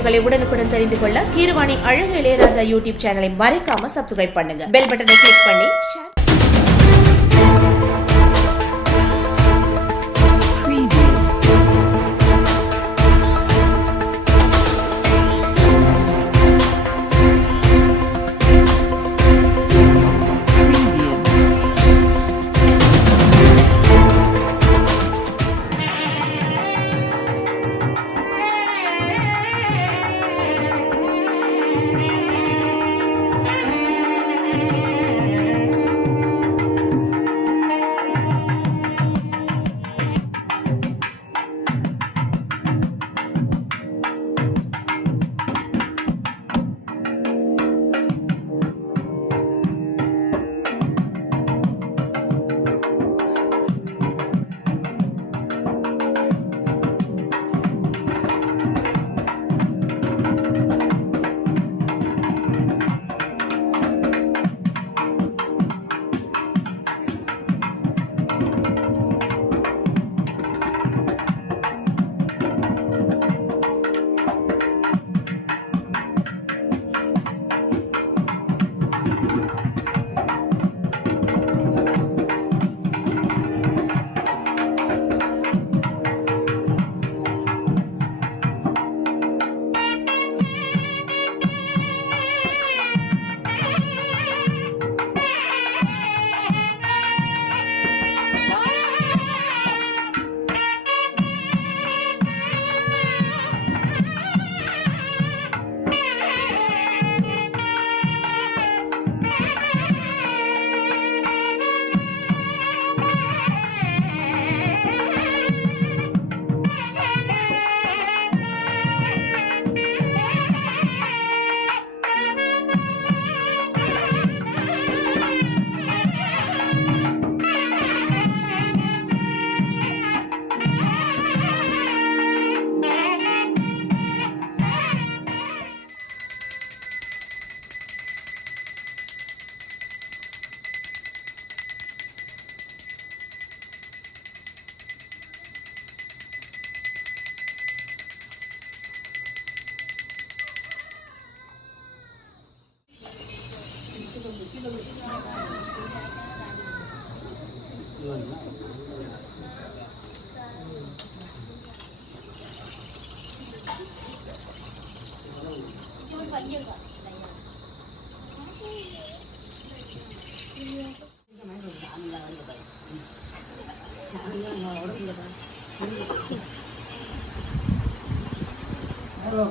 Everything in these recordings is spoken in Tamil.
செய்திகளை உடனுக்குடன் தெரிந்து கொள்ள கீரவாணி அழகு இளையராஜா யூடியூப் சேனலை மறக்காம சப்ஸ்கிரைப் பண்ணுங்க. பெல் பட்டனை கிளிக் பண்ணி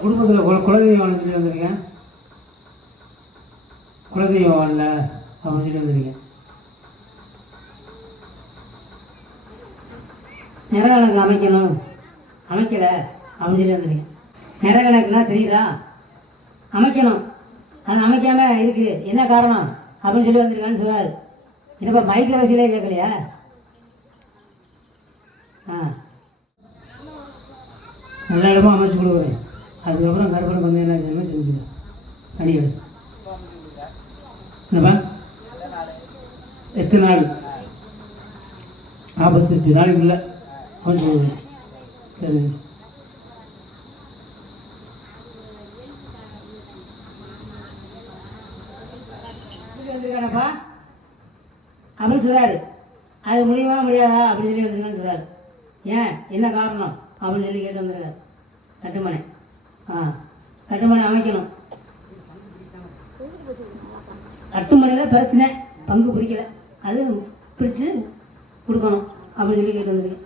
குடும்பத்தில் குலதெய்வம் சொல்லி வந்திருக்கேன். குலதெய்வம் வரல அப்படின்னு சொல்லி வந்திருக்கேன். நிறக்கணக்கு அமைக்கணும், அமைக்கலை அப்படின்னு சொல்லி வந்திருக்கேன். நிறக்கணக்குன்னா தெரியுதா? அமைக்கணும், அது அமைக்காமல் இருக்குது, என்ன காரணம் அப்படின்னு சொல்லி வந்திருக்கான்னு சொல்லுவார். என்னப்பா மைக்கில் வசதியிலே கேட்கலையா? நல்ல இடமா அமைச்சு கொடுக்குறேன். அதுக்கப்புறம் கருப்பணம் வந்து என்ன செஞ்சுக்கிறேன். அடிகள் என்னப்பா எத்தனை நாள்? 48 நாளைக்குள்ள அமைச்சு கொடுக்குறேன். சரி வந்துருக்கானப்பா அப்படின்னு சொல்கிறாரு. அது முடியுமா முடியாதா அப்படின்னு சொல்லி வந்துருக்கான்னு சொல்கிறார். ஏன் என்ன காரணம் அப்படின்னு சொல்லி கேட்டு வந்துருக்கார். கட்டுமனை கட்டுமனை அமைக்கணும். கட்டுமனையில் பிரச்சனை, பங்கு பிடிக்கலை, அது பிரித்து கொடுக்கணும் அப்படின்னு சொல்லி கேட்டு வந்துருக்கேன்.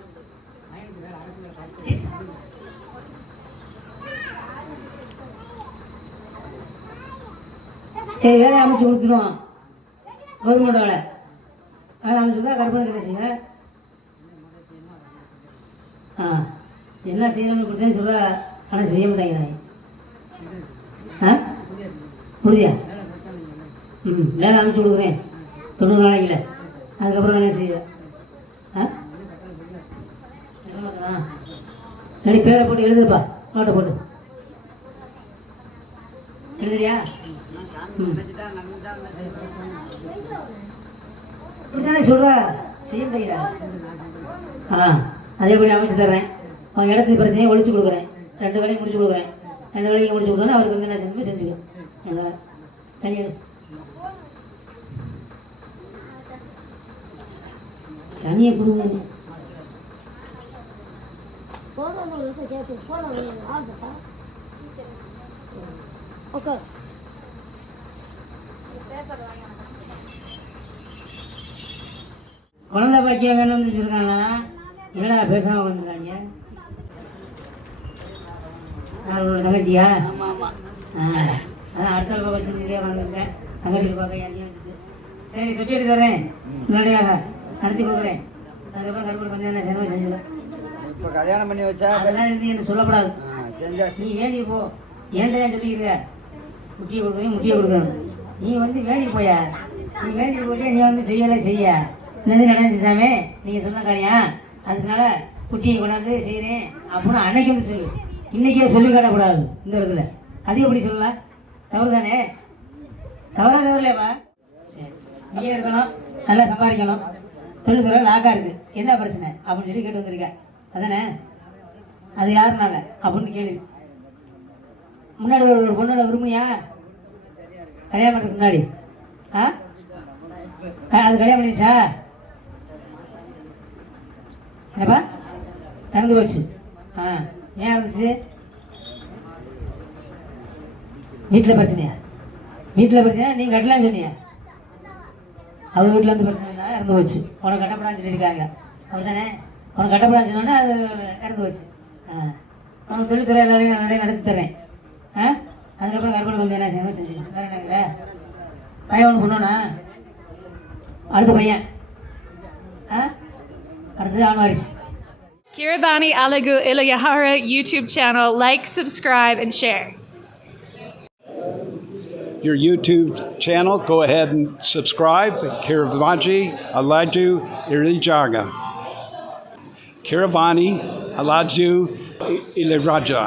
சரி வேலை அமைச்சு கொடுத்துருவோம். கவர்மெண்ட் வேலை அமைச்சு தான் கற்பனை கிடைச்சிங்க. என்ன செய்யணும்னு கொடுத்தேன்னு சொல்ல, ஆனால் செய்ய மாட்டேங்கிறாங்க. புரியுதா? வேலை அமைச்சு கொடுக்குறேன் 90 நாளைக்குல. அதுக்கப்புறம் என்ன செய்வேன்? நடி பேரை போட்டு எழுதுப்பா, நோட்டை போட்டு எழுதுறியா? இப்படித்தானே சொல்ற, செய்ய முடியா? அதே மாதிரி அமைச்சு தர்றேன். அவன் இடத்துக்கு பிரச்சனையை ஒழிச்சு கொடுக்குறேன். 2 வேலையும் முடிச்சு கொடுக்குறேன். 2 வேலைக்கு முடிச்சு கொடுத்தோன்னா அவருக்கு வந்து என்ன செஞ்சு செஞ்சுக்கணும். அதான் தனியாக தனியாக கொடுங்க. குழந்தை பாக்கியம் வேணும்னு சொல்லியிருக்காங்களா? என்னடா பேசாமல் வந்துருக்காங்க? அவரோட தங்கச்சியா? அதான் அடுத்த பக்கம் வச்சுருந்தே வந்திருக்கேன். தங்கச்சி பார்க்க அங்கேயும் வந்துட்டு சரி தொட்டி எடுத்து தரேன், முன்னாடியாக நடத்தி கொடுக்குறேன். அதுக்கப்புறம் கருப்பூர் வந்து என்ன செலவு செஞ்சிடலாம். இப்போ கல்யாணம் பண்ணி வச்சா அதெல்லாம் இருந்து என்ன சொல்லப்படாது. செஞ்சாச்சு. நீ வேண்டி போ. ஏன்டா சொல்லிக்கிற? முட்டியை கொடுக்கணும், முட்டியை கொடுக்கணும். நீ வந்து வேண்டி போயா? நீ வேண்டி போட்டு நீ வந்து செய்யலை செய்ய என்னது நடந்துச்சு சாமி, நீங்கள் சொன்ன காரியம், அதனால குட்டியை கொண்டாந்து செய்கிறேன் அப்படின்னு அன்னைக்கு வந்து சொல்லு. இன்றைக்கே சொல்லி காட்டக்கூடாது இந்த இடத்துல. அது எப்படி சொல்லலாம்? தவறு தானே? தவறலையாப்பா? சரி, இங்கே இருக்கணும், நல்லா சம்பாதிக்கணும், தொழில்துறை லாக்காக இருக்குது, என்ன பிரச்சனை அப்படின்னு சொல்லி கேட்டு வந்திருக்கேன். அதானே? அது யாருனால அப்படின்னு கேள்வி. முன்னாடி ஒரு பொண்ணோட விரும்பினியா? கல்யாணம் பண்ணுறதுக்கு முன்னாடி அது கல்யாணம் பண்ணிடுச்சா? என்னப்பா இறந்து போச்சு. ஏன் இருந்துச்சு? வீட்டில் பிரச்சனையா? வீட்டில் பிரச்சனை நீங்கள் கட்டலான்னு சொன்னீங்க. அவங்க வீட்டில் வந்து பிரச்சனை இருந்தால் இறந்து போச்சு. உனக்கு கட்டப்படான்னு சொல்லியிருக்காங்க. அவர் தானே? உனக்கு கட்டப்படான்னு சொன்னோன்னா அது இறந்து போச்சு. உனக்கு தொழில்துறை நிறைய நடத்தி தர்றேன். அதுக்கப்புறம் கருப்பனுக்கு வந்து என்ன செய்யணும் செஞ்சுக்கணும். வேறு என்னங்கிற பையன் ஒன்று பண்ணோன்னா அடுத்த பையன் அடுத்தது ஆன்வாரிஸ். Kiravani Alagu Ilayahara YouTube channel. Like, subscribe, and share. Your YouTube channel, go ahead and subscribe. Kiravani Alaju Ilijaga. Kiravani Alaju Iliraja.